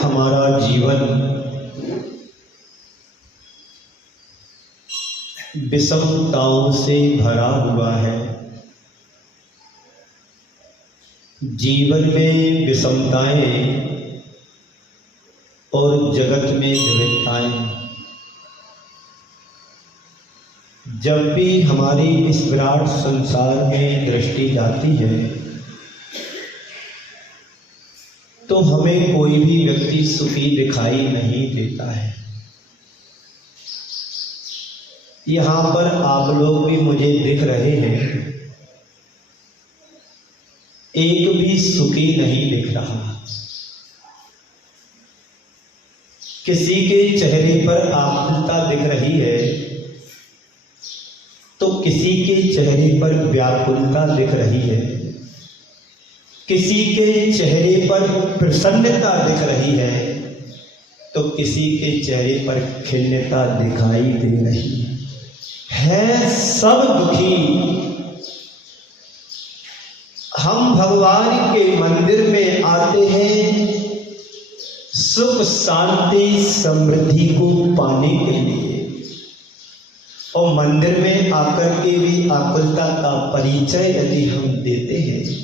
हमारा जीवन विषमताओं से भरा हुआ है। जीवन में विषमताएं और जगत में विविधताएं। जब भी हमारी इस विराट संसार में दृष्टि जाती है तो हमें कोई भी व्यक्ति सुखी दिखाई नहीं देता है। यहाँ पर आप लोग भी मुझे दिख रहे हैं, एक भी सुखी नहीं दिख रहा। किसी के चेहरे पर आकुलता दिख रही है तो किसी के चेहरे पर व्याकुलता दिख रही है, किसी के चेहरे पर प्रसन्नता दिख रही है तो किसी के चेहरे पर खिन्नता दिखाई दे रही है। सब दुखी। हम भगवान के मंदिर में आते हैं सुख शांति समृद्धि को पाने के लिए, और मंदिर में आकर के भी आकुलता का परिचय यदि हम देते हैं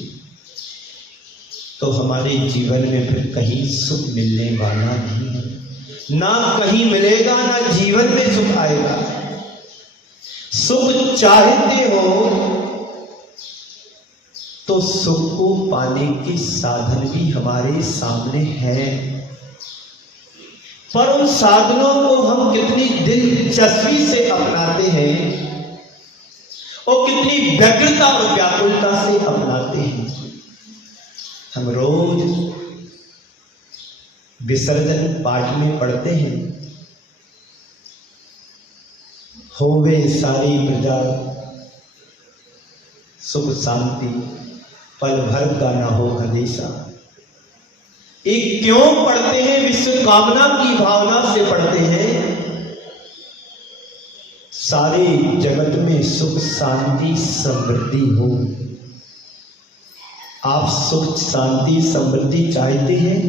तो हमारे जीवन में फिर कहीं सुख मिलने वाला नहीं है। ना कहीं मिलेगा, ना जीवन में सुख आएगा। सुख चाहते हो तो सुख को पाने के साधन भी हमारे सामने हैं, पर उन साधनों को हम कितनी दिलचस्पी से अपनाते हैं और कितनी व्यग्रता और व्याकुलता से अपनाते हैं। हम रोज विसर्जन पाठ में पढ़ते हैं, होवे सारी प्रजा सुख शांति पल भर का न हो हदेशा। एक क्यों पढ़ते हैं? विश्व कामना की भावना से पढ़ते हैं, सारे जगत में सुख शांति समृद्धि हो। आप सुख शांति समृद्धि चाहते हैं?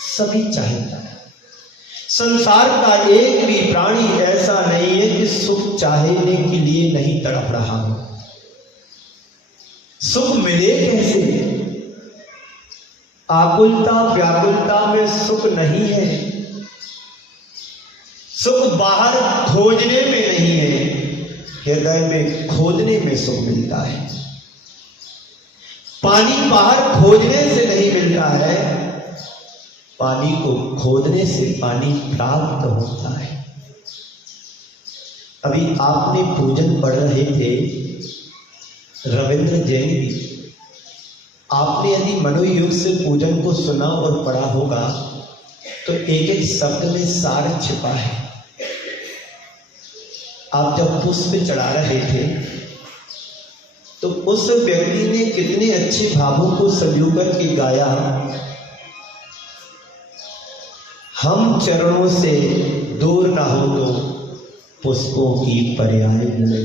सभी चाहता है। संसार का एक भी प्राणी ऐसा नहीं है कि सुख चाहने के लिए नहीं तड़प रहा हो। सुख मिले कैसे? आकुलता व्याकुलता में सुख नहीं है। सुख बाहर खोजने में नहीं है, हृदय में खोदने में सुख मिलता है। पानी बाहर खोजने से नहीं मिलता है, पानी को खोदने से पानी प्राप्त होता है। अभी आपने पूजन पढ़ रहे थे रविंद्र जयंती। आपने यदि मनोयोग से पूजन को सुना और पढ़ा होगा तो एक एक शब्द में सार छिपा है। आप जब पुष्प चढ़ा रहे थे तो उस व्यक्ति ने कितने अच्छे भावों को संजो करके गाया, हम चरणों से दूर ना हो तो पुष्पों की पर्याय मिले।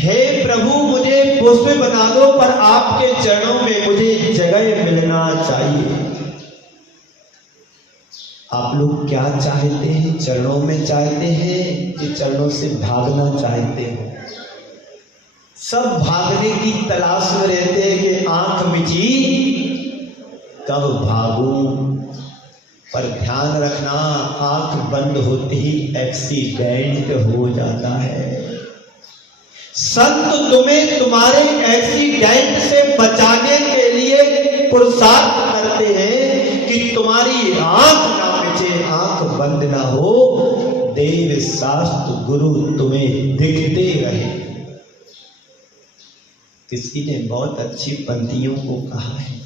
हे प्रभु मुझे पुष्प बना दो, पर आपके चरणों में मुझे जगह मिलना चाहिए। आप लोग क्या चाहते हैं? चरणों में चाहते हैं कि चरणों से भागना चाहते हैं? सब भागने की तलाश में रहते हैं कि आंख मिची कब भागूं, पर ध्यान रखना आंख बंद होते ही एक्सीडेंट हो जाता है। संत तुम्हें तुम्हारे एक्सीडेंट से बचाने के लिए पुरुषार्थ करते हैं कि तुम्हारी आंख ना मिचे, आंख बंद ना हो, देव शास्त्र गुरु तुम्हें दिखते रहे। किसी ने बहुत अच्छी पंक्तियों को कहा है,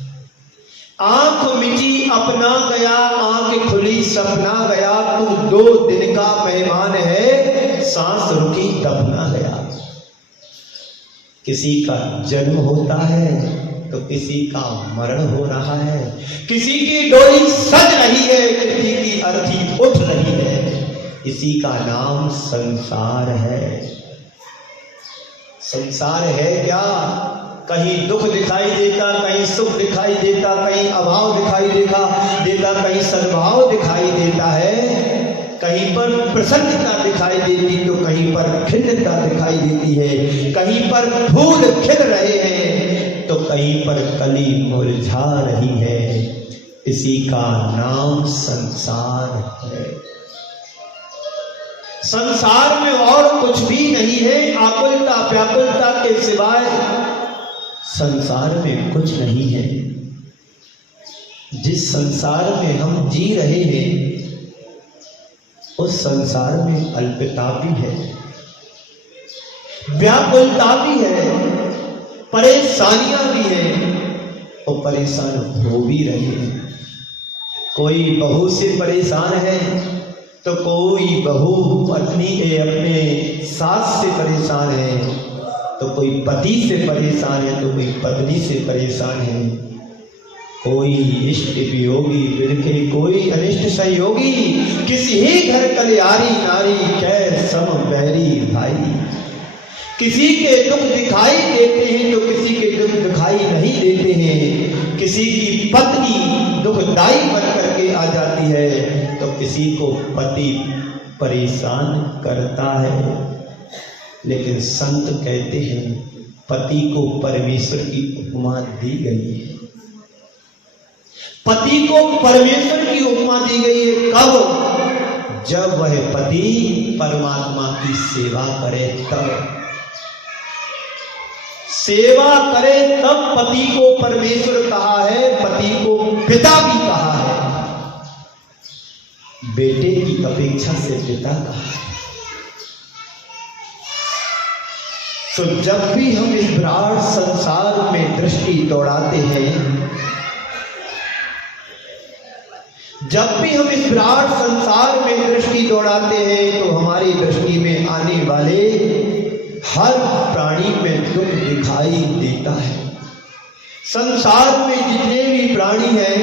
आंख मिची अपना गया, आंख खुली सपना गया, तू 2 दिन का मेहमान है, सांस रुकी दफना गया। किसी का जन्म होता है तो किसी का मरण हो रहा है, किसी की डोरी सज रही है, किसी की अर्थी उठ रही है। इसी का नाम संसार है। संसार है क्या? कहीं दुख दिखाई देता, कहीं सुख दिखाई देता, कहीं अभाव दिखाई देता, जहाँ कहीं सद्भाव दिखाई देता है, कहीं पर प्रसन्नता दिखाई देती तो कहीं पर खिन्नता दिखाई देती है, कहीं पर फूल खिल रहे हैं तो कहीं पर कली मुरझा रही है। इसी का नाम संसार है। संसार में और कुछ भी नहीं है, आकुलता व्याकुलता के सिवाय संसार में कुछ नहीं है। जिस संसार में हम जी रहे हैं उस संसार में अल्पता भी है, व्याकुलता भी है, परेशानियां भी हैं और परेशान हो भी रहे हैं। कोई बहू से परेशान है तो कोई बहू पत्नी अपने सास से परेशान है, तो कोई पति से परेशान है तो कोई पत्नी से परेशान है। कोई इष्ट वियोगी बिरखे कोई अनिष्ट संयोगी, किसी ही घर कल्याणी नारी कै सम बैरी भाई। किसी के दुख दिखाई देते हैं तो किसी के दुख दिखाई नहीं देते हैं। किसी की पत्नी दुखदाई बन करके आ जाती है तो किसी को पति परेशान करता है। लेकिन संत कहते हैं पति को परमेश्वर की उपमा दी गई है। पति को परमेश्वर की उपमा दी गई है। कब? जब वह पति परमात्मा की सेवा करे तब। सेवा करे तब पति को परमेश्वर कहा है, पति को पिता भी कहा है। बेटे की अपेक्षा से पिता कहा है। तो जब भी हम इस विराट संसार में दृष्टि दौड़ाते हैं, जब भी हम इस विराट संसार में दृष्टि दौड़ाते हैं तो हमारी दृष्टि में आने वाले हर प्राणी में दुख दिखाई देता है। संसार में जितने भी प्राणी हैं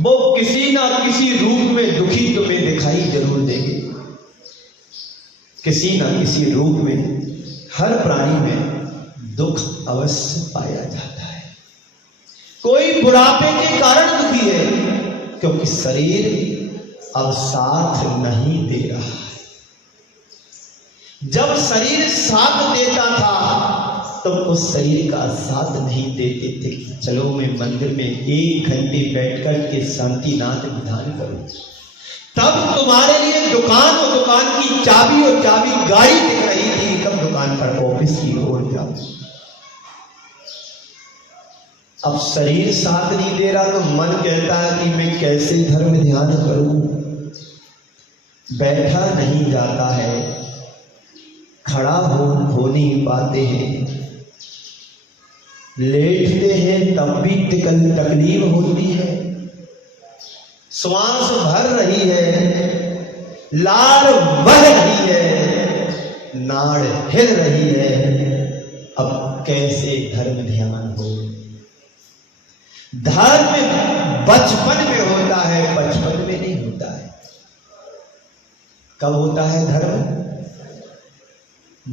वो किसी ना किसी रूप में दुखी तुम्हें दिखाई जरूर देंगे। किसी ना किसी रूप में हर प्राणी में दुख अवश्य पाया जाता है। कोई बुढ़ापे के कारण दुखी है क्योंकि शरीर अब साथ नहीं दे रहा है। जब शरीर साथ देता था तो उस शरीर का साथ नहीं देते थे कि चलो मैं मंदिर में 1 घंटे बैठकर के शांतिनाथ विधान करूं। तब तुम्हारे लिए दुकान और दुकान की चाबी और चाबी गाड़ी दिख रही थी, कब दुकान पर ऑफिस की ओर जाओ। अब शरीर साथ नहीं दे रहा तो मन कहता है कि मैं कैसे धर्म ध्यान करूं। बैठा नहीं जाता है, खड़ा हो नहीं पाते हैं, लेटते हैं तब भी तकलीफ होती है। श्वास भर रही है, लार बह रही है, नाड़ हिल रही है। अब कैसे धर्म ध्यान हो? धर्म बचपन में होता है, बचपन में नहीं होता है। कब होता है धर्म?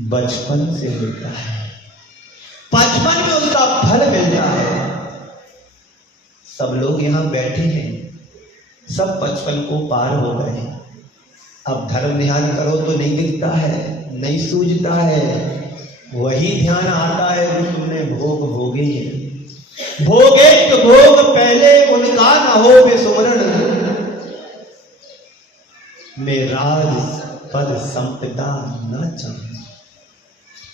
बचपन से होता है। बचपन में उसका फल मिलता है। सब लोग यहां बैठे हैं, सब बचपन को पार हो गए। अब धर्म ध्यान करो तो नहीं दिखता है, नहीं सूझता है। वही ध्यान आता है जो तुमने भोग भोगे हैं। भोगे तो भोग पहले उनका न हो विस्मरण, मैं राज पद संपदा न चाहूं।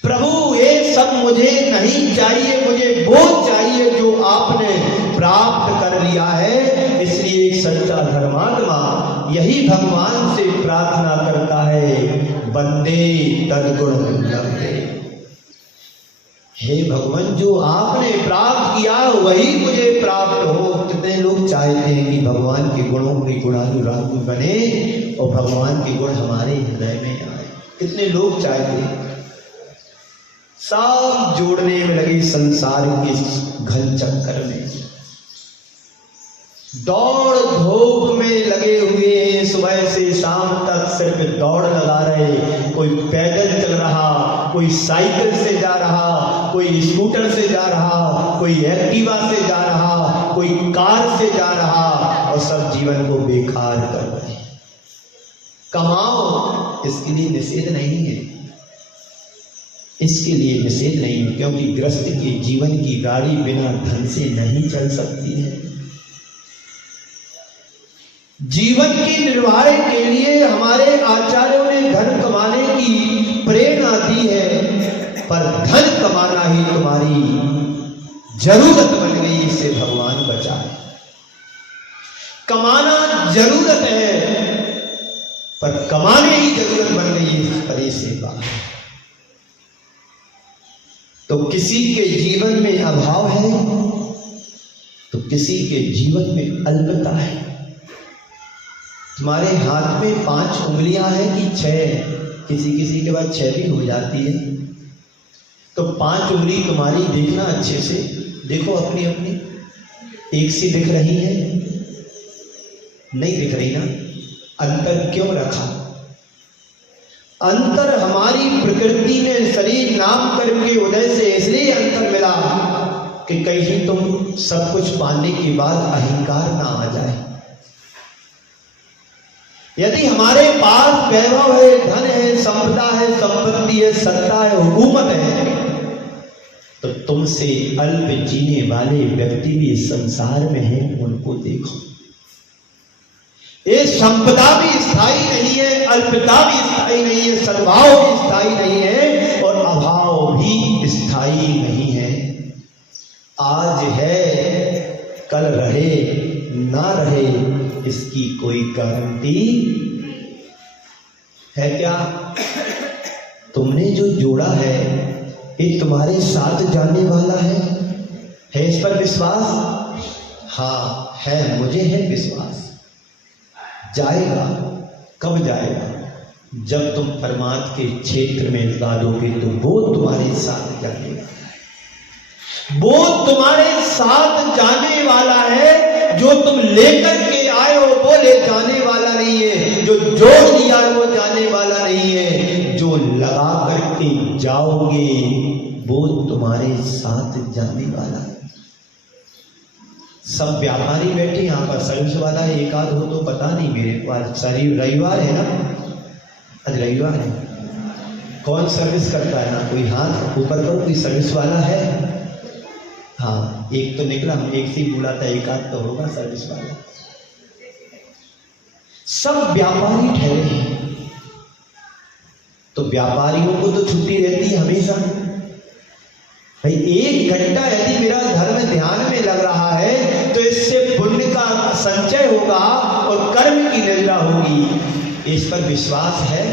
प्रभु ये सब मुझे नहीं चाहिए, मुझे वो चाहिए जो आपने प्राप्त कर लिया है। इसलिए एक सच्चा धर्मात्मा यही भगवान से प्रार्थना करता है, बंदे तद्गुण लभते। हे भगवान, जो आपने प्राप्त किया वही मुझे प्राप्त हो। कितने लोग चाहते हैं कि भगवान के गुणों के गुणानुरागी बने और भगवान के गुण हमारे हृदय में आए। कितने लोग चाहते हैं। सब जोड़ने में लगे संसार के घन चक्कर में, दौड़ धूप में लगे हुए हैं। सुबह से शाम तक सिर्फ दौड़ लगा रहे। कोई पैदल चल रहा, कोई साइकिल से जा रहा, कोई स्कूटर से जा रहा, कोई एक्टिवा से जा रहा, कोई कार से जा रहा। और सब जीवन को बेकार कर रहे हैं। कमाओ, इसके लिए निषेध नहीं है, इसके लिए निषेध नहीं है, क्योंकि गृहस्थ के जीवन की गाड़ी बिना धन से नहीं चल सकती है। जीवन की निर्वाह के लिए हमारे आचार्यों ने धन कमाने की प्रेरणा दी है, पर धन कमाना ही तुम्हारी जरूरत बन गई, इससे भगवान बचाए। कमाना जरूरत है, पर कमाने ही जरूरत बन गई, इस परे से बाहर। तो किसी के जीवन में अभाव है, तो किसी के जीवन में अल्पता है। तुम्हारे हाथ में 5 उंगलियां हैं कि 6? किसी किसी के बाद 6 भी हो जाती है। तो 5 उंगली तुम्हारी देखना, अच्छे से देखो, अपनी अपनी एक सी दिख रही है? नहीं दिख रही ना? अंतर क्यों रखा? अंतर हमारी प्रकृति ने शरीर नाम करके उदय से इसलिए अंतर मिला कि कहीं तुम सब कुछ पाने के बाद अहंकार ना आ जाए। यदि हमारे पास वैभव है, धन है, संपदा है, संपत्ति है, सत्ता है, हुकूमत है, तो तुमसे अल्प जीने वाले व्यक्ति भी इस संसार में हैं, उनको देखो। ये संपदा भी स्थायी नहीं है, अल्पता भी स्थायी नहीं है, सद्भाव भी स्थायी नहीं है, और अभाव भी स्थायी नहीं है। आज है, कल रहे ना रहे, इसकी कोई गारंटी है क्या? तुमने जो जोड़ा है ये तुम्हारे साथ जाने वाला है इस पर विश्वास? हाँ है, मुझे है विश्वास। जाएगा, कब जाएगा? जब तुम परमात्मा के क्षेत्र में डालोगे तो वो तुम्हारे साथ जाएगा, वो तुम्हारे साथ जाने वाला है। जो तुम लेकर के आए हो वो ले जाने वाला नहीं है, जो जोड़ दिया वो जाने वाला नहीं है, जो लगा करके जाओगे वो तुम्हारे साथ जाने वाला है। सब व्यापारी बैठे यहाँ पर, सर्विस वाला एक आध हो तो पता नहीं, मेरे पास रविवार है ना, आज रविवार है, कौन सर्विस करता है ना? कोई हाथ ऊपर करो, कोई सर्विस वाला है? हाँ, एक तो निकला, एक से बोला था, एक आध तो होगा सर्विस वाला। सब व्यापारी ठहरे हैं, तो व्यापारियों को तो छुट्टी रहती है हमेशा। भाई 1 घंटा यदि मेरा धर्म ध्यान में लग रहा है तो इससे पुण्य का संचय होगा और कर्म की निर्णय होगी। इस पर विश्वास है?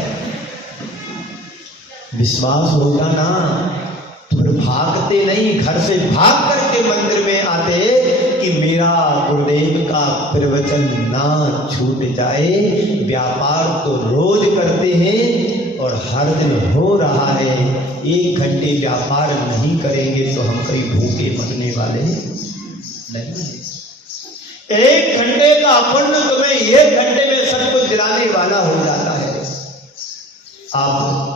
विश्वास होगा ना तो फिर भागते नहीं, घर से भाग करके मंदिर में आते कि मेरा गुरुदेव का प्रवचन ना छूट जाए। व्यापार तो रोज करते हैं और हर दिन हो रहा है। 1 घंटे व्यापार नहीं करेंगे तो हम कहीं भूखे मरने वाले नहीं। 1 घंटे का पुण्य तुम्हें 1 घंटे में सब कुछ दिलाने वाला हो जाता है। आप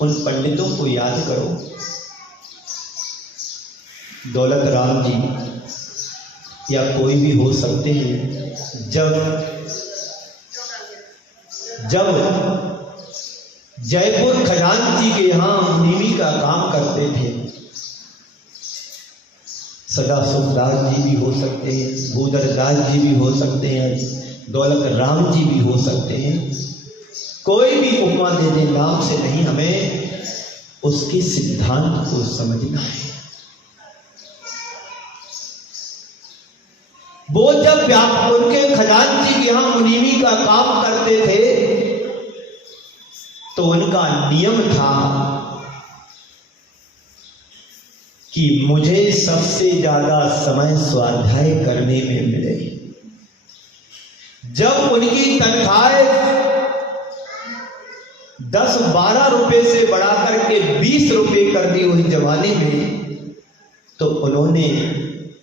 उन पंडितों को याद करो, दौलत राम जी या कोई भी हो सकते हैं, जब जयपुर खजांची के यहाँ मुनीमी का काम करते थे, सदा सुखदास जी भी हो सकते हैं, भूधरदास जी भी हो सकते हैं, दौलत राम जी भी हो सकते हैं, कोई भी उपमा दे दे, नाम से नहीं, हमें उसके सिद्धांत को समझना है। वो जब उनके खजांची के यहाँ मुनीमी का काम करते थे तो उनका नियम था कि मुझे सबसे ज्यादा समय स्वाध्याय करने में मिले। जब उनकी तनख्वाह 10-12 रुपए से बढ़ा करके 20 रुपए कर दी उस जमाने में, तो उन्होंने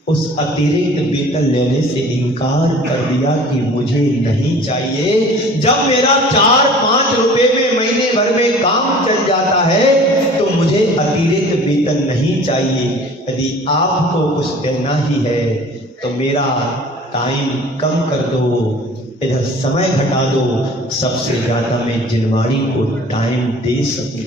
उस अतिरिक्त वेतन लेने से इनकार कर दिया कि मुझे नहीं चाहिए। जब मेरा 4-5 रुपए में महीने भर में काम चल जाता है तो मुझे अतिरिक्त वेतन नहीं चाहिए। यदि आपको कुछ देना ही है तो मेरा टाइम कम कर दो, इधर समय घटा दो, सबसे ज्यादा मैं जिनवाणी को टाइम दे सकूं।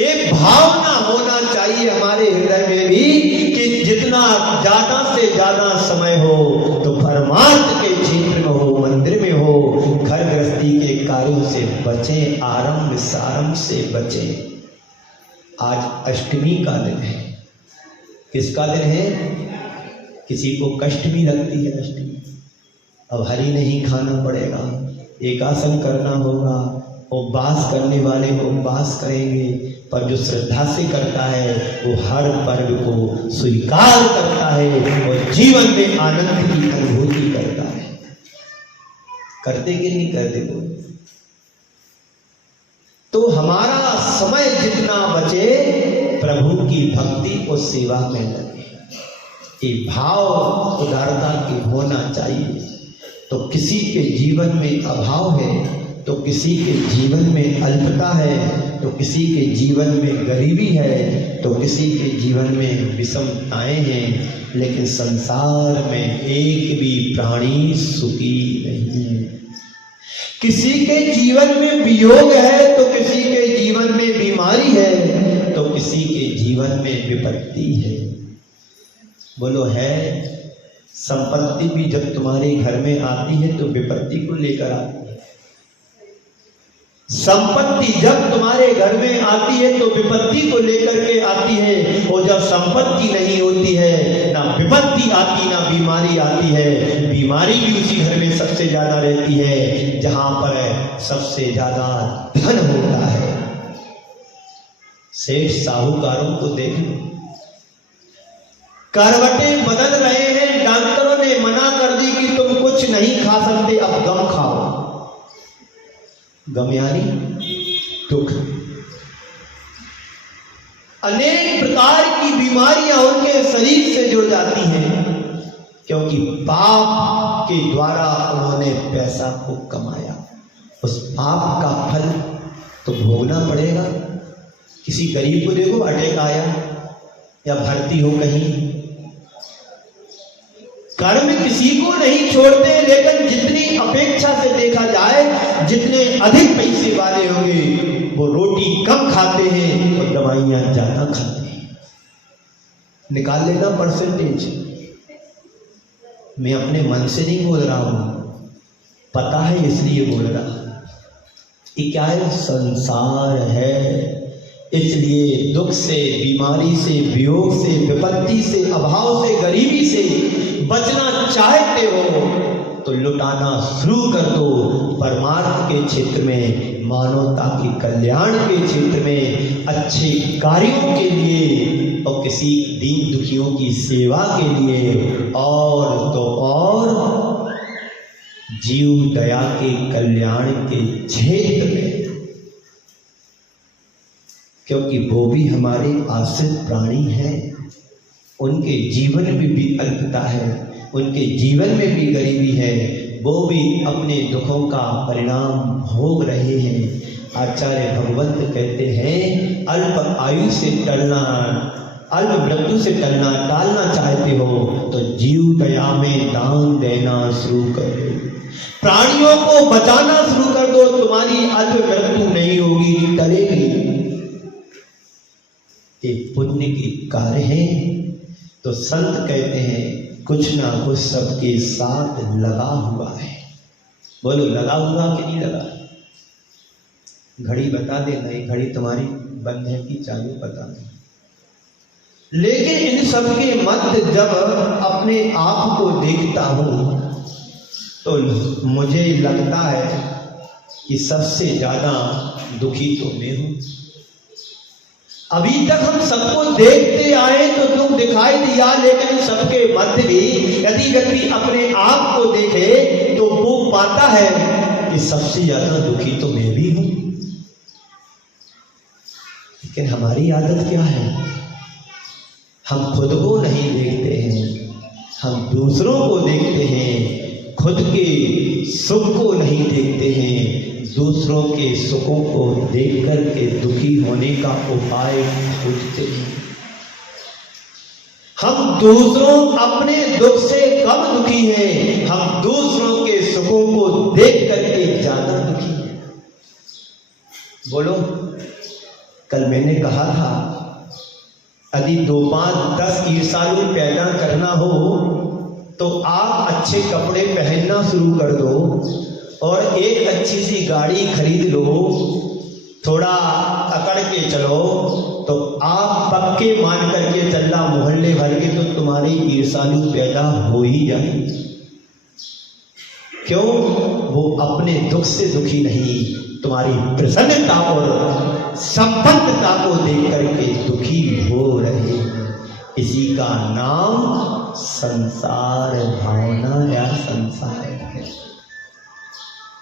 एक भावना होना चाहिए हमारे हृदय में भी कि जितना ज्यादा से ज्यादा समय हो तो परमार्थ के क्षेत्र में हो, मंदिर में हो, घर गृहस्थी के कार्यों से बचें, आरंभ सारंभ से बचें। आज अष्टमी का दिन है। किसका दिन है? किसी को कष्ट भी लगती है अष्टमी, अब हरी नहीं खाना पड़ेगा, एकासन करना होगा, उपवास करने वाले उपवास करेंगे, पर जो श्रद्धा से करता है वो हर पर्व को स्वीकार करता है और जीवन में आनंद की अनुभूति करता है। करते कि नहीं करते? तो हमारा समय जितना बचे प्रभु की भक्ति और सेवा में लगे, ये भाव उदारता की होना चाहिए। तो किसी के जीवन में अभाव है, तो किसी के जीवन में अल्पता है, तो किसी के जीवन में गरीबी है, तो किसी के जीवन में विषमताएं हैं, लेकिन संसार में एक भी प्राणी सुखी नहीं है। किसी के जीवन में वियोग है, तो किसी के जीवन में बीमारी है, तो किसी के जीवन में विपत्ति है। बोलो है? संपत्ति भी जब तुम्हारे घर में आती है तो विपत्ति को लेकर आती है। संपत्ति जब तुम्हारे घर में आती है तो विपत्ति को लेकर के आती है, और जब संपत्ति नहीं होती है ना विपत्ति आती ना बीमारी आती है। बीमारी भी उसी घर में सबसे ज्यादा रहती है जहां पर सबसे ज्यादा धन होता है। सेठ साहूकारों को देख लो, करवटें बदल रहे हैं। डॉक्टरों ने मना कर दी कि तुम कुछ नहीं खा सकते, अब गम खाओ। गम यानी दुख। अनेक प्रकार की बीमारियां उनके शरीर से जुड़ जाती हैं, क्योंकि पाप के द्वारा उन्होंने पैसा को कमाया। उस पाप का फल तो भोगना पड़ेगा। किसी गरीब को देखो, अटैक आया या भर्ती हो कहीं, कर्म किसी को नहीं छोड़ते, लेकिन जितनी अपेक्षा से देखा जाए, जितने अधिक पैसे वाले होंगे वो रोटी कम खाते हैं और दवाइयां ज्यादा खाते हैं। निकाल लेना परसेंटेज। मैं अपने मन से नहीं बोल रहा हूं, पता है इसलिए बोल रहा। ये क्या है? संसार है। इसलिए दुख से, बीमारी से, वियोग से, विपत्ति से, अभाव से, गरीबी से बचना चाहते हो तो लुटाना शुरू कर दो। परमार्थ के क्षेत्र में, मानवता के कल्याण के क्षेत्र में, अच्छे कार्यों के लिए और किसी दीन दुखियों की सेवा के लिए, और तो और जीव दया के कल्याण के क्षेत्र में, क्योंकि वो भी हमारे आश्रित प्राणी हैं। उनके जीवन में भी अल्पता है, उनके जीवन में भी गरीबी है, वो भी अपने दुखों का परिणाम भोग रहे हैं। आचार्य भगवंत कहते हैं, अल्प आयु से टलना, अल्प मृत्यु से टलना टालना चाहते हो तो जीव दया में दान देना शुरू कर दो, प्राणियों को बचाना शुरू कर दो, तुम्हारी अल्प मृत्यु नहीं होगी, टलेगी। एक पुण्य की कार्य है। तो संत कहते हैं कुछ ना कुछ सबके साथ लगा हुआ है। बोलो लगा हुआ कि नहीं लगा? घड़ी बता दे, नहीं घड़ी तुम्हारी बंद है कि चालू, पता नहीं। लेकिन इन सबके मध्य जब अपने आप को देखता हूं तो मुझे लगता है कि सबसे ज्यादा दुखी तो मैं हूं। अभी तक हम सबको देखते आए तो दुख दिखाई दिया, लेकिन सबके मध्य भी यदि व्यक्ति अपने आप को देखे तो वो पाता है कि सबसे ज्यादा दुखी तो मैं भी हूं। लेकिन हमारी आदत क्या है? हम खुद को नहीं देखते हैं, हम दूसरों को देखते हैं। खुद के सुख को नहीं देखते हैं, दूसरों के सुखों को देख करके दुखी होने का उपाय खोजते हैं। हम दूसरों अपने दुख से कम दुखी हैं, हम दूसरों के सुखों को देख करके ज्यादा दुखी हैं। बोलो, कल मैंने कहा था यदि 2, 5, 10 ईर्ष्यालु पैदा करना हो तो आप अच्छे कपड़े पहनना शुरू कर दो और एक अच्छी सी गाड़ी खरीद लो, थोड़ा अकड़ के चलो, तो आप पक्के मान करके चलना मोहल्ले भर के तो तुम्हारी ईर्ष्यालु पैदा हो ही जाएगी। क्यों? वो अपने दुख से दुखी नहीं, तुम्हारी प्रसन्नता और संपन्नता को देख करके दुखी हो रहे हैं। इसी का नाम संसार भावना या संसार है।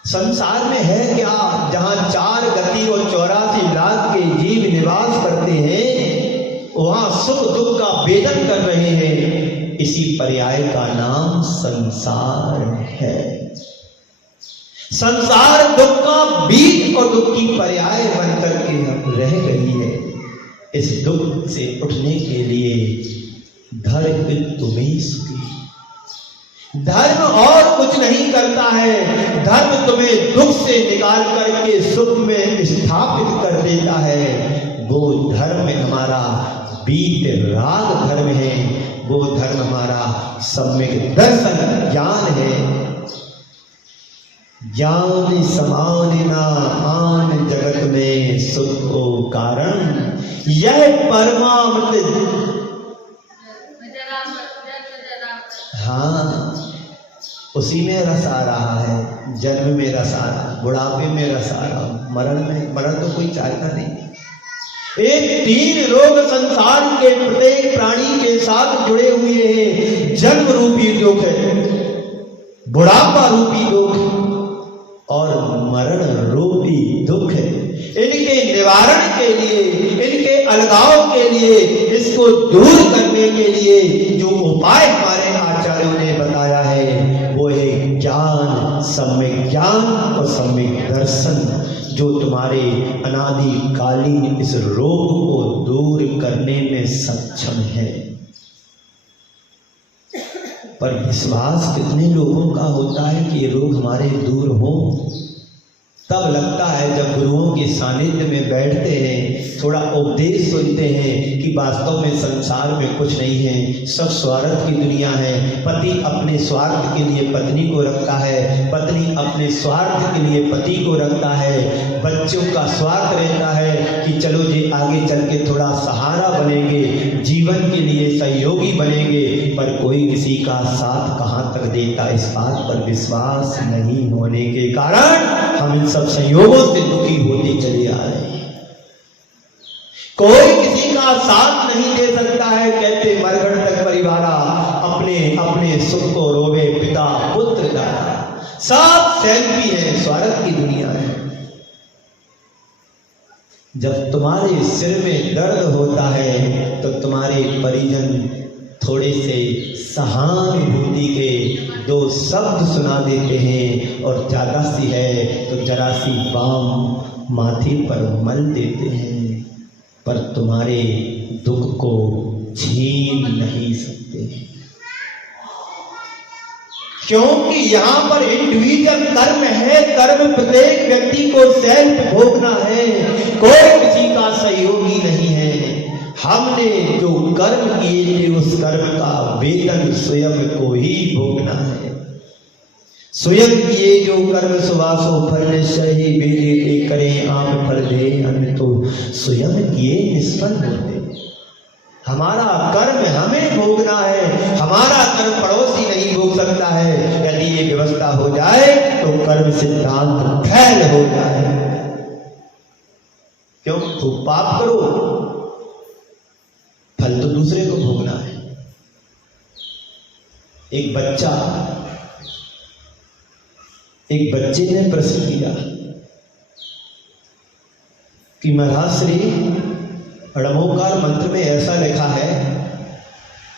संसार में है क्या? जहां 4 गति और 84 लाख के जीव निवास करते हैं, वहां सुख दुख का वेदन कर रहे हैं। इसी पर्याय का नाम संसार है। संसार दुख का बीज और दुख की पर्याय बनकर के हम रह गई है। इस दुख से उठने के लिए धर्म तुम्हें सुखी। धर्म और कुछ नहीं करता है, धर्म तुम्हें दुख से निकाल करके सुख में स्थापित कर देता है। वो धर्म हमारा बीत राग धर्म है, वो धर्म हमारा सम्यक दर्शन ज्ञान है। ज्ञान समान ना आन जगत में सुख को कारण, यह परमामृत। हाँ, उसी में रस आ रहा है। जन्म में रस आ रहा, बुढ़ापे में रस आ रहा, मरण तो कोई चाहता नहीं। एक 3 रोग संसार के प्रत्येक प्राणी के साथ जुड़े हुए हैं। जन्म रूपी दुख है, बुढ़ापा रूपी दुख और मरण रूपी दुख है। इनके निवारण के लिए, इनके अलगाव के लिए, इसको दूर करने के लिए जो उपाय हमारे आचार्यों ने बताया है वो है ज्ञान, सम्यक ज्ञान और सम्यक दर्शन, जो तुम्हारे अनादिकालीन इस रोग को दूर करने में सक्षम है। पर विश्वास कितने लोगों का होता है कि ये रोग हमारे दूर हो? तब लगता है जब गुरुओं के सानिध्य में बैठते हैं, थोड़ा उपदेश सुनते हैं कि वास्तव में संसार में कुछ नहीं है, सब स्वार्थ की दुनिया है। पति अपने स्वार्थ के लिए पत्नी को रखता है, पत्नी अपने स्वार्थ के लिए पति को रखता है, बच्चों का स्वार्थ रहता है कि चलो जी आगे चल के थोड़ा सहारा बनेंगे, जीवन के लिए सहयोगी बनेंगे, पर कोई किसी का साथ कहाँ तक देता, इस बात पर विश्वास नहीं होने के कारण हम इन सब संयोगों से दुखी होते चले आ रहे हैं। कोई किसी का साथ नहीं दे सकता है। कहते मरघट तक परिवारा, अपने अपने सुख को रोवे पिता पुत्र दाता। सब सेल्फी है, स्वार्थ की दुनिया है। जब तुम्हारे सिर में दर्द होता है तो तुम्हारे परिजन थोड़े से सहानुभूति के 2 शब्द सुना देते हैं और ज्यादा सी है तो जरा सी बाम माथे पर मल देते हैं, पर तुम्हारे दुख को छीन नहीं सकते। क्योंकि यहाँ पर इंडिविजुअल कर्म है, कर्म प्रत्येक व्यक्ति को सेल्फ भोगना है, कोई किसी का सहयोगी नहीं है। हमने जो कर्म किए थे उस कर्म का वेतन स्वयं को ही भोगना है। स्वयं किए जो कर्म सुवासो फल निश्चय ही बेले करें आप फल दे, अन्य तो स्वयं किए निष्फल होते। हमारा कर्म हमें भोगना है, हमारा कर्म पड़ोसी नहीं भोग सकता है। यदि ये व्यवस्था हो जाए तो कर्म सिद्धांत फैल हो जाए। क्यों? तो पाप करो, फल तो दूसरे को भोगना है। एक बच्चे ने प्रश्न किया कि महाराज श्री रणमोकार मंत्र में ऐसा लिखा है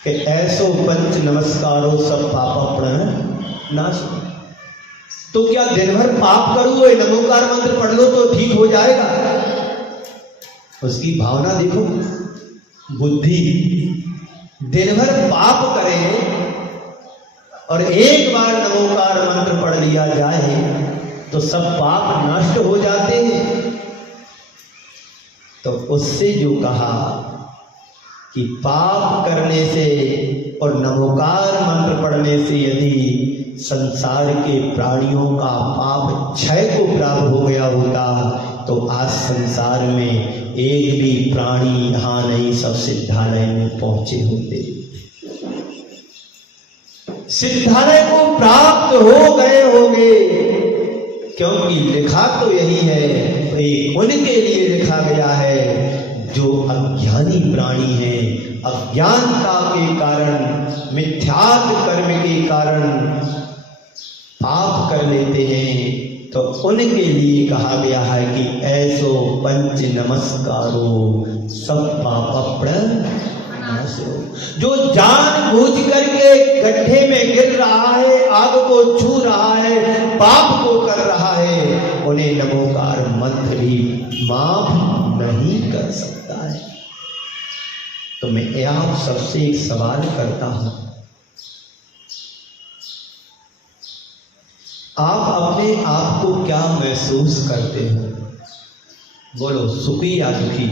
कि ऐसो पंच नमस्कारो सब पाप प्रण नाश। तो क्या दिन भर पाप करो ये नमोकार मंत्र पढ़ लो तो ठीक हो जाएगा? उसकी भावना देखो, बुद्धि दिन भर पाप करें और एक बार नमोकार मंत्र पढ़ लिया जाए तो सब पाप नष्ट हो जाते हैं। तो उससे जो कहा कि पाप करने से और नमोकार मंत्र पढ़ने से यदि संसार के प्राणियों का पाप क्षय को प्राप्त हो गया होता तो आज संसार में एक भी प्राणी यहाँ नहीं, सब सिद्धालय में पहुंचे होते, सिद्धालय को प्राप्त हो गए होंगे। क्योंकि लिखा तो यही है, उनके लिए लिखा गया है जो अज्ञानी प्राणी हैं, अज्ञानता के कारण, मिथ्यात्व कर्म के कारण पाप कर लेते हैं। तो उनके लिए कहा गया है कि ऐसो पंच नमस्कारो सब पाप प्रणनाशो। जो जानबूझ करके गड्ढे में गिर रहा है, आग को छू रहा है, पाप को कर रहा है, उन्हें नमोकार मंत्र भी माफ नहीं कर सकता है। तो मैं आप सबसे एक सवाल करता हूं, आप अपने आप को क्या महसूस करते हो? बोलो, सुखी या दुखी?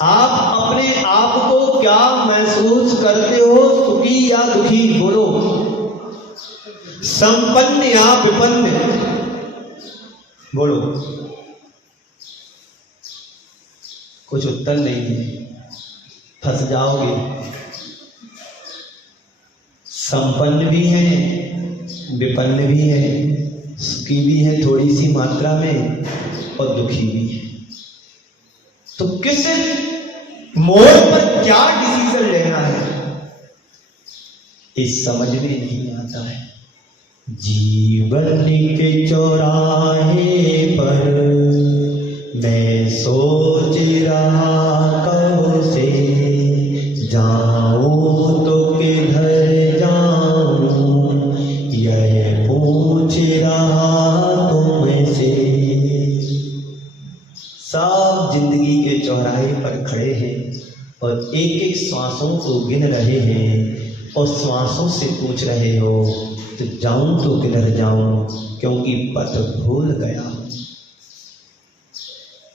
आप अपने आप को क्या महसूस करते हो, सुखी या दुखी? बोलो, संपन्न या विपन्न? बोलो। कुछ उत्तर नहीं है, फंस जाओगे। संपन्न भी है, विपन्न भी है, सुखी भी है थोड़ी सी मात्रा में और दुखी भी है। तो किस मोड़ पर क्या डिसीजन लेना है, इस समझ में नहीं आता है। जीवन के चौराहे पर मैं सोच रहा कब से जाऊं तो किधर जाऊं, यह पूछ रहा तुमसे। सब जिंदगी के चौराहे पर खड़े हैं और एक एक श्वासों को गिन रहे हैं और श्वासों से पूछ रहे हो तो जाऊं तो किधर जाऊं, क्योंकि पथ भूल गया।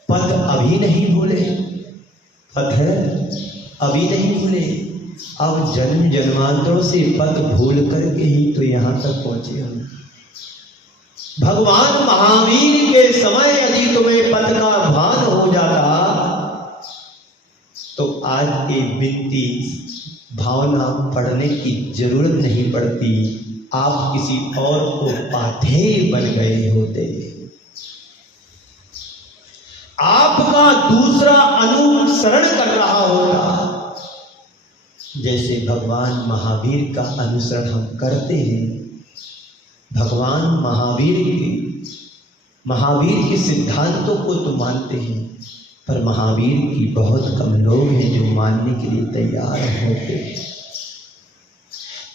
पथ अभी नहीं भूले, पथ अभी नहीं भूले, अब जन्म जन्मांतरों से पथ भूल करके ही तो यहां तक पहुंचे हम। भगवान महावीर के समय यदि तुम्हें पथ का भान हो जाता तो आज ये वित्ती भावना पढ़ने की जरूरत नहीं पड़ती, आप किसी और को पाथेय बन गए होते। आपका दूसरा अनुसरण कर रहा होता। जैसे भगवान महावीर का अनुसरण हम करते हैं, भगवान महावीर के सिद्धांतों को तो मानते हैं, पर महावीर की बहुत कम लोग हैं जो मानने के लिए तैयार होते हैं।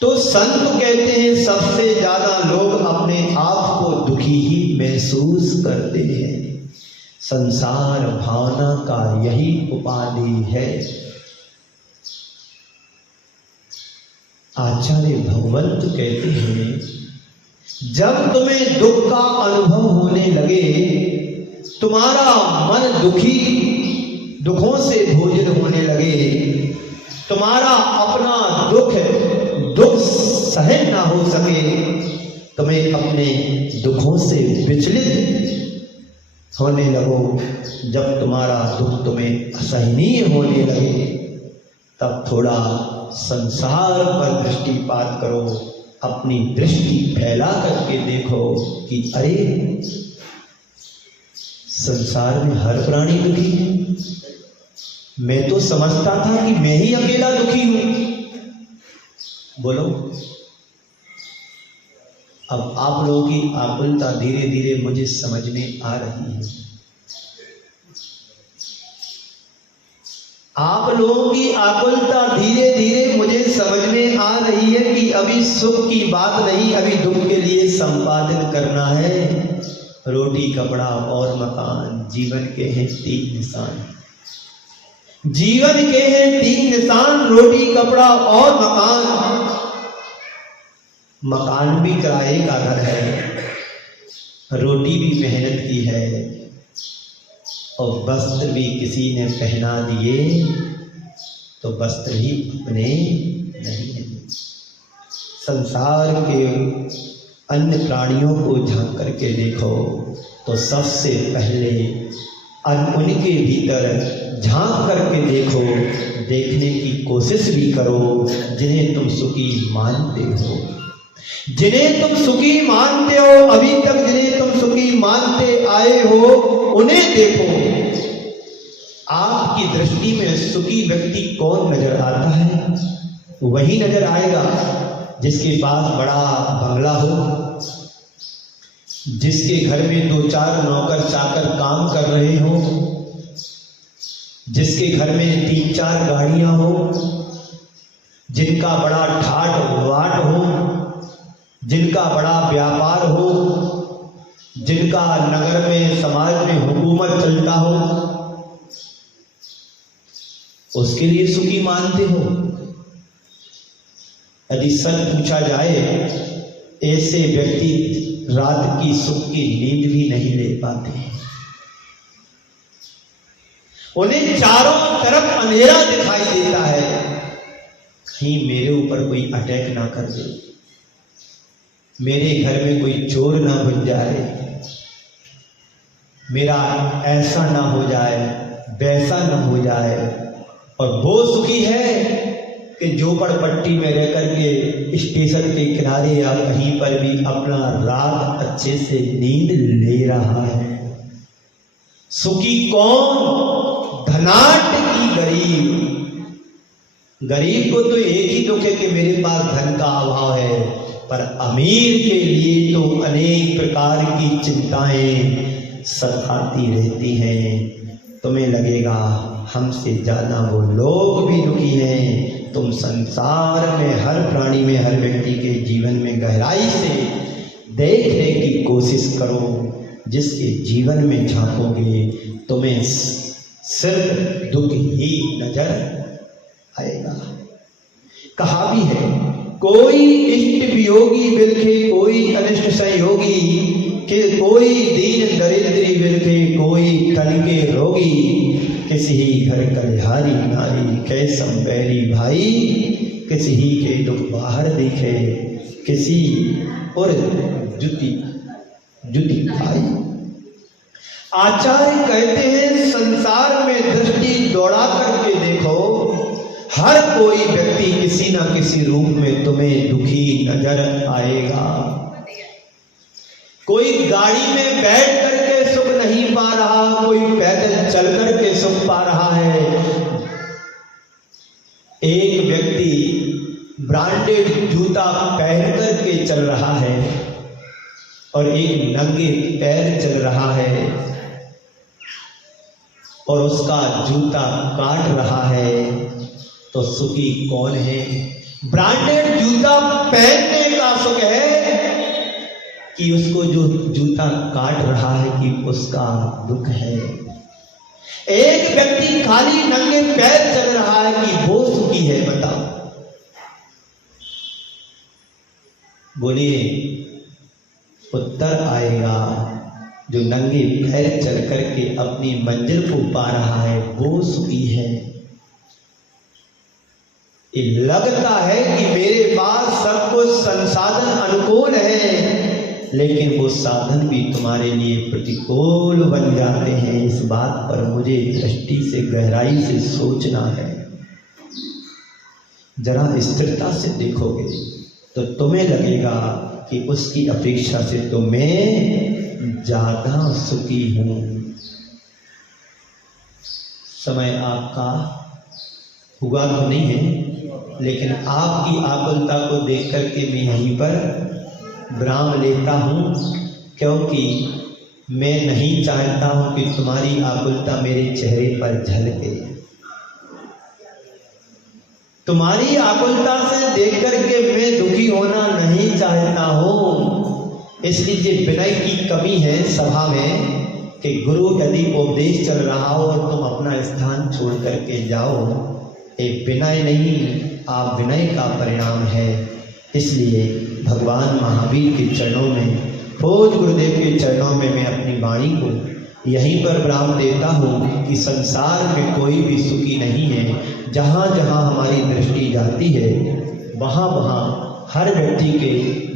तो संत कहते हैं सबसे ज्यादा लोग अपने आप को दुखी ही महसूस करते हैं। संसार भावना का यही उपाधि है। आचार्य भगवंत कहते हैं जब तुम्हें दुख का अनुभव होने लगे, तुम्हारा मन दुखों से भोजन होने लगे, तुम्हारा अपना दुख सहन ना हो सके, तुम्हें अपने दुखों से विचलित होने लगो, जब तुम्हारा दुख तुम्हें असहनीय होने लगे, तब थोड़ा संसार पर दृष्टिपात करो, अपनी दृष्टि फैला करके देखो कि अरे संसार में हर प्राणी दुखी है। मैं तो समझता था कि मैं ही अकेला दुखी हूं। बोलो, अब आप लोगों की आकुलता धीरे धीरे मुझे समझ में आ रही है। आप लोगों की आकुलता धीरे धीरे मुझे समझ में आ रही है कि अभी सुख की बात नहीं, अभी दुख के लिए संपादन करना है। रोटी, कपड़ा और मकान जीवन के हैं 3 निशान। जीवन के हैं 3 निशान, रोटी कपड़ा और मकान। मकान भी किराए का घर है, रोटी भी मेहनत की है, और वस्त्र भी किसी ने पहना दिए तो वस्त्र ही अपने नहीं है। संसार के अन्य प्राणियों को झांक करके देखो तो सबसे पहले उनके भीतर झांक करके देखो, देखने की कोशिश भी करो जिन्हें तुम सुखी मानते हो, जिन्हें तुम सुखी मानते हो, अभी तक जिन्हें तुम सुखी मानते आए हो उन्हें देखो। आपकी दृष्टि में सुखी व्यक्ति कौन नजर आता है? वही नजर आएगा जिसके पास बड़ा बंगला हो, जिसके घर में 2-4 नौकर चाकर काम कर रहे हो, जिसके घर में 3-4 गाड़ियां हो, जिनका बड़ा ठाट वाट हो, जिनका बड़ा व्यापार हो, जिनका नगर में समाज में हुकूमत चलता हो, उसके लिए सुखी मानते हो? यदि सच पूछा जाए, ऐसे व्यक्ति रात की सुख की नींद भी नहीं ले पाते हैं। उन्हें चारों तरफ अंधेरा दिखाई देता है, कहीं मेरे ऊपर कोई अटैक ना कर दे, मेरे घर में कोई चोर ना घुस जाए, मेरा ऐसा ना हो जाए, वैसा ना हो जाए। और वो सुखी है कि झोपड़पट्टी में रह करके स्टेशन के किनारे या कहीं पर भी अपना रात अच्छे से नींद ले रहा है। सुखी कौन? धनाढ्य की गरीब। गरीब को तो एक ही दुख है कि मेरे पास धन का अभाव है, पर अमीर के लिए तो अनेक प्रकार की चिंताएं सताती रहती हैं। तुम्हें लगेगा हमसे ज्यादा वो लोग भी दुखी हैं। तुम संसार में हर प्राणी में, हर व्यक्ति के जीवन में गहराई से देखने की कोशिश करो। जिसके जीवन में झांकोगे तुम्हें सिर्फ दुख ही नजर आएगा। कहा भी है, कोई इष्ट वियोगी बिलखे कोई अनिष्ट संयोगी, कि कोई दीन दरिद्री बिलखे कोई तन के रोगी। किसी ही घर कलिहारी नारी कैसम बैरी भाई, किसी ही के दुख बाहर दिखे किसी और जुती भाई। आचार्य कहते हैं, संसार में दृष्टि दौड़ा करके देखो, हर कोई व्यक्ति किसी ना किसी रूप में तुम्हें दुखी नजर आएगा। कोई गाड़ी में बैठ करके सुख नहीं पा रहा, कोई पैदल चल करके सुख पा रहा है। एक व्यक्ति ब्रांडेड जूता पहन करके चल रहा है और एक नंगे पैर चल रहा है और उसका जूता काट रहा है। तो सुखी कौन है? ब्रांडेड जूता पहनने का सुख है कि उसको जो जूता काट रहा है कि उसका दुख है? एक व्यक्ति खाली नंगे पैर चल रहा है कि वो सुखी है? बताओ। बोलिए, उत्तर आएगा जो नंगे पैर चल करके अपनी मंजिल को पा रहा है वो सुखी है। ये लगता है कि मेरे पास सब कुछ संसाधन अनुकूल है, लेकिन वो साधन भी तुम्हारे लिए प्रतिकूल बन जाते हैं। इस बात पर मुझे दृष्टि से गहराई से सोचना है। जरा स्थिरता से देखोगे तो तुम्हें लगेगा कि उसकी अपेक्षा से तो मैं ज्यादा सुखी हूं। समय आपका हुआ तो नहीं है, लेकिन आपकी आकुलता को देख करके मैं यहीं पर विराम लेता हूं, क्योंकि मैं नहीं चाहता हूं कि तुम्हारी आकुलता मेरे चेहरे पर झलके। तुम्हारी आकुलता से देख करके मैं दुखी होना नहीं चाहता हूं। इसलिए विनय की कमी है सभा में कि गुरु यदि उपदेश चल रहा हो और तुम अपना स्थान छोड़ करके जाओ, एक विनय नहीं, आप विनय का परिणाम है। इसलिए भगवान महावीर के चरणों में, पूज्य गुरुदेव के चरणों में मैं अपनी वाणी को यहीं पर विराम देता हूँ कि संसार में कोई भी सुखी नहीं है। जहाँ जहाँ हमारी दृष्टि जाती है वहाँ वहाँ हर व्यक्ति के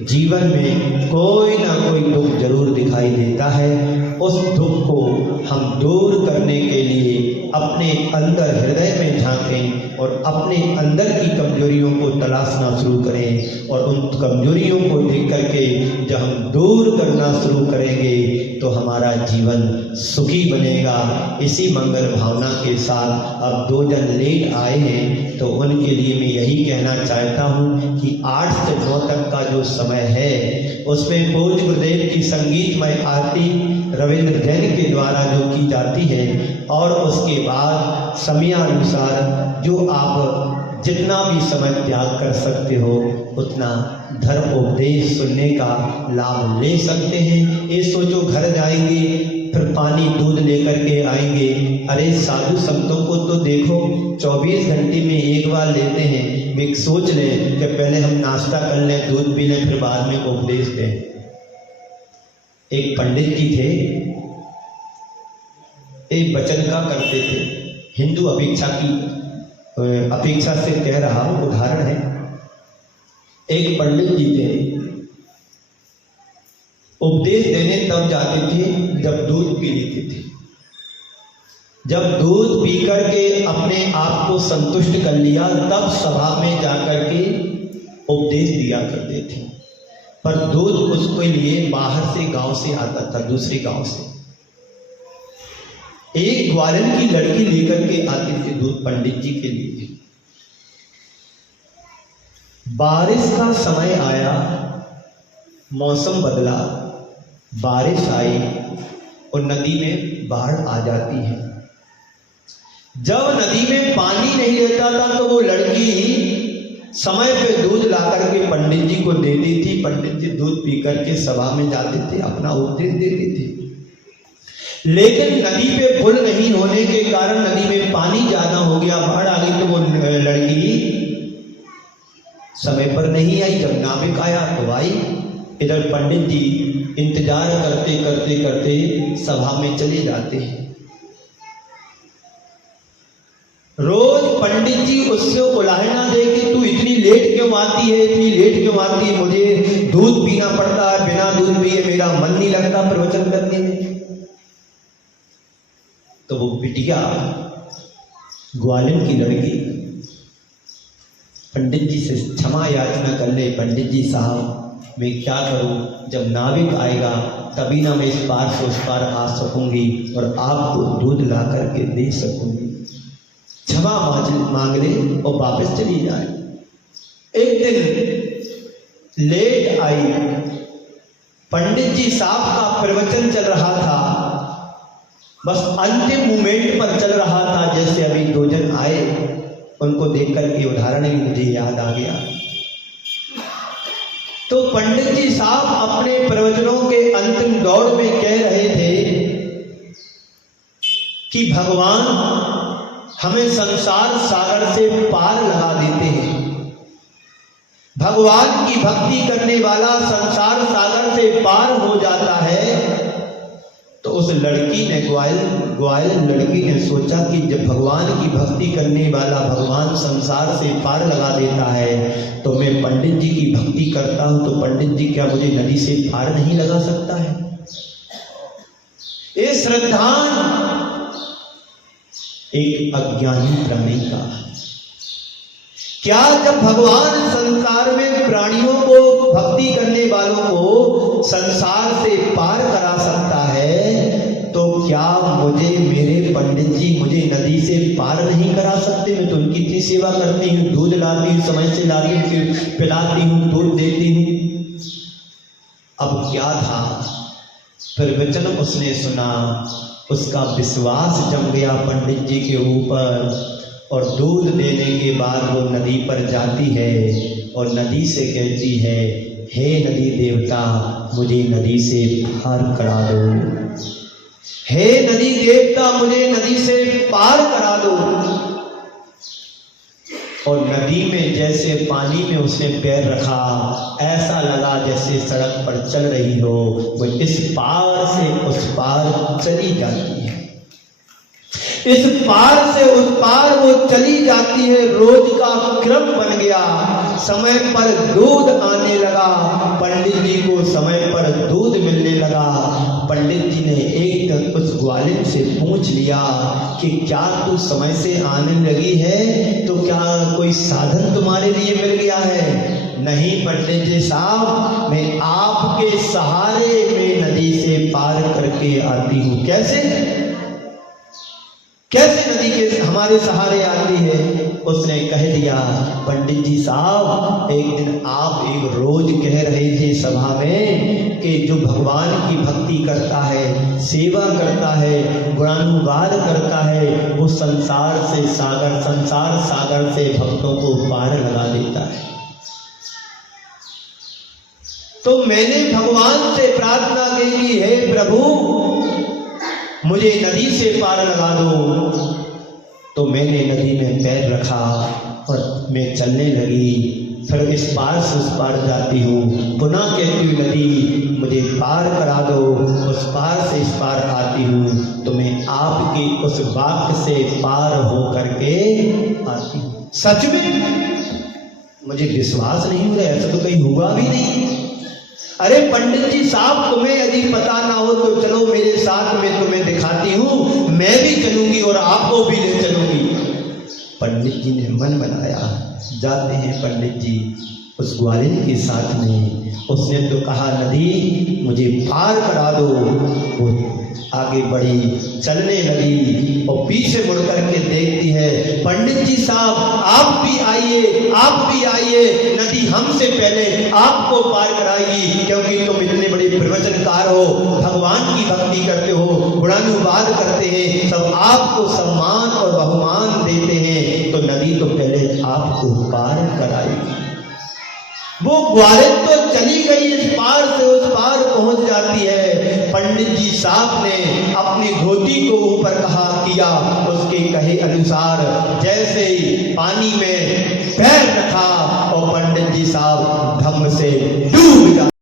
जीवन में कोई ना कोई दुख जरूर दिखाई देता है। उस दुख को हम दूर करने के लिए अपने अंदर हृदय में झांकें और अपने अंदर की कमजोरियों को तलाशना शुरू करें, और उन कमजोरियों को देख करके जब हम दूर करना शुरू करेंगे तो हमारा जीवन सुखी बनेगा। इसी मंगल भावना के साथ अब 2 जन लेट आए हैं तो उनके लिए मैं यही कहना चाहता हूँ कि 8 से 9 तक का जो समय है उसमें पूज्य गुरुदेव की संगीतमय आरती रविंद्र जैन के द्वारा जो की जाती है, और उसके बाद समयानुसार जो आप जितना भी समय त्याग कर सकते हो उतना धर्म उपदेश सुनने का लाभ ले सकते हैं। ये सोचो घर जाएंगे फिर पानी दूध लेकर के आएंगे, अरे साधु संतों को तो देखो 24 घंटे में एक बार लेते हैं। वे सोच लें कि पहले हम नाश्ता कर लें, दूध पी लें, फिर बाद में उपदेश दें। एक पंडित जी थे, एक वचन का करते थे, हिंदू अपेक्षा से कह रहा हूं, उदाहरण है। एक पंडित जी थे, उपदेश देने तब जाते थे जब दूध पी लेते थे। जब दूध पी करके अपने आप को संतुष्ट कर लिया तब सभा में जाकर के उपदेश दिया करते थे। पर दूध उसके लिए बाहर से गांव से आता था, दूसरे गांव से एक ग्वालियर की लड़की लेकर के आती थी दूध पंडित जी के लिए। बारिश का समय आया, मौसम बदला, बारिश आई और नदी में बाढ़ आ जाती है। जब नदी में पानी नहीं रहता था तो वो लड़की समय पे दूध ला करके पंडित जी को देती थी। पंडित जी दूध पी करके सभा में जाते थे, अपना उपदेश देते थे। लेकिन नदी पे पुल नहीं होने के कारण नदी में पानी ज्यादा हो गया, बाढ़ आ गई, तो वो लड़की समय पर नहीं आई। जब नाविक आया तो आई। इधर पंडित जी इंतजार करते करते करते सभा में चले जाते हैं। रोज पंडित जी उससे उलाहना दे कि तू इतनी लेट क्यों आती है, इतनी लेट क्यों आती है, मुझे दूध पीना पड़ता है, बिना दूध पिए मेरा मन नहीं लगता प्रवचन करने में। तो वो बिटिया ग्वालियर की लड़की पंडित जी से क्षमा याचना कर ले, पंडित जी साहब मैं क्या करूं, जब नाविक आएगा तभी ना मैं इस पार से उस पार आ सकूंगी और आपको दूध ला करके दे सकूंगी। क्षमा मांग ले और वापस चली जाए। एक दिन लेट आई, पंडित जी साहब का प्रवचन चल रहा था, बस अंतिम मोमेंट पर चल रहा था। जैसे अभी 2 जन आए, उनको देख करके उदाहरण ही मुझे याद आ गया। तो पंडित जी साहब अपने प्रवचनों के अंतिम दौर में कह रहे थे कि भगवान हमें संसार सागर से पार लगा देते हैं। भगवान की भक्ति करने वाला संसार सागर से पार हो जाता है। तो उस लड़की ने ग्वालियर लड़की ने सोचा कि जब भगवान की भक्ति करने वाला भगवान संसार से पार लगा देता है तो मैं पंडित जी की भक्ति करता हूं, तो पंडित जी क्या मुझे नदी से पार नहीं लगा सकता है? ये श्रद्धा एक अज्ञानी प्राणी का। क्या जब भगवान संसार में प्राणियों को, भक्ति करने वालों को संसार से पार करा सकता है तो क्या मुझे, मेरे पंडित जी मुझे नदी से पार नहीं करा सकते? मैं तो उनकी इतनी सेवा करती हूँ, दूध लाती हूँ, समय से लाती हूँ, पिलाती हूँ, दूध देती हूँ। अब क्या था, प्रवचन उसने सुना, उसका विश्वास जम गया पंडित जी के ऊपर, और दूध देने के बाद वो नदी पर जाती है और नदी से कहती है, हे नदी देवता मुझे नदी से पार करा दो। हे नदी देवता, मुझे नदी से पार करा दो। और नदी में जैसे पानी में उसने पैर रखा, ऐसा लगा जैसे सड़क पर चल रही हो। वो इस पार से उस पार चली जाती है, इस पार से उस पार वो चली जाती है। रोज का क्रम बन गया। समय पर दूध आने लगा, पंडित जी को समय पर दूध मिलने लगा। पंडित जी ने एक दिन उस ग्वालिन से पूछ लिया कि क्या तू समय से आने लगी है तो क्या कोई साधन तुम्हारे लिए मिल गया है? नहीं पंडित जी साहब, मैं आपके सहारे में नदी से पार करके आती हूँ। कैसे कैसे नदी के हमारे सहारे आती है? उसने कह दिया, पंडित जी साहब, एक दिन आप एक रोज कह रहे थे सभा में कि जो भगवान की भक्ति करता है, सेवा करता है, गुणानुवाद करता है, वो संसार सागर से भक्तों को पार लगा देता है। तो मैंने भगवान से प्रार्थना की, हे प्रभु मुझे नदी से पार लगा दो। तो मैंने नदी में पैर रखा और मैं चलने लगी। फिर इस पार से उस पार जाती हूँ, पुनः कहती हूँ नदी मुझे पार करा दो। उस पार से इस पार आती हूँ तो मैं आपकी उस वाक्य से पार हो करके आती हूँ। सच में मुझे विश्वास नहीं हो रहा, ऐसा तो कहीं हुआ भी नहीं। अरे पंडित जी साहब, तुम्हें यदि पता ना हो तो चलो मेरे साथ में तुम्हें दिखाती हूँ, मैं भी चलूंगी और आपको भी ले चलूंगी। पंडित जी ने मन बनाया, जाते हैं पंडित जी उस ग्वालिन के साथ में। उसने तो कहा नदी मुझे पार करा दो। वो आगे बढ़ी, चलने लगी और पीछे मुड़ करके देखती है, पंडित जी साहब आप भी आइए, नदी हमसे पहले आपको पार कराएगी, क्योंकि तुम इतने बड़े प्रवचनकार हो, भगवान की भक्ति करते हो, गुणानुवाद करते हैं, सब आपको सम्मान और बहुमान देते हैं, तो नदी तो पहले आपको पार कराएगी। वो ग्वालिन तो चली गई, इस पार से उस पार पहुंच जाती है। पंडित जी साहब ने अपनी धोती को ऊपर किया, उसके कहे अनुसार जैसे ही पानी में पैर रखा और पंडित जी साहब धम्म से डूब गए।